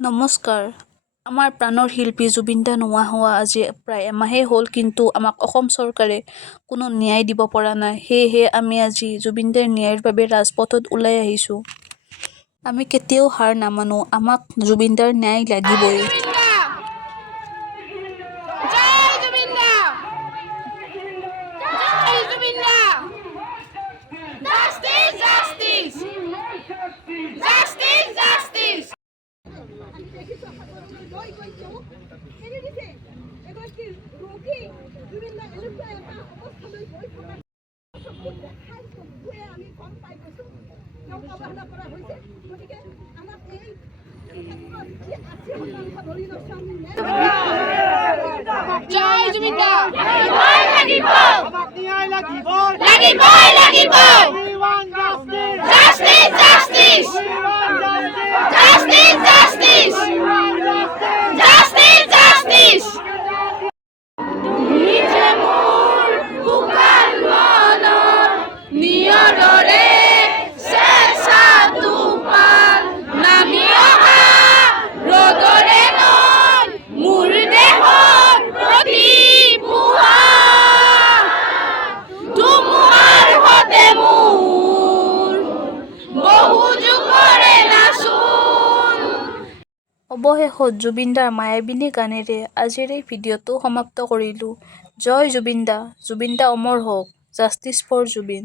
নমস্কাৰ। আমাৰ প্ৰাণৰ শিল্পী জুবিন দা নোহোৱা হোৱা আজি প্ৰায় এমাহেই হ'ল, কিন্তু আমাক অসম চৰকাৰে কোনো ন্যায় দিব পৰা নাই। সেয়েহে আমি আজি জুবিন দাৰ ন্যায়ৰ বাবে ৰাজপথত ওলাই আহিছোঁ। আমি কেতিয়াও হাৰ নামানো। আমাক জুবিন দাৰ ন্যায় লাগিবই। জয় জুবিন দা লাগিব অৱশেষত জুবিন দাৰ মায়াবিনী গানেৰে আজিৰ এই ভিডিঅ'টো সমাপ্ত কৰিলোঁ। জয় জুবিন দা, জুবিন দা অমৰ হওক। Justice for Zubeen.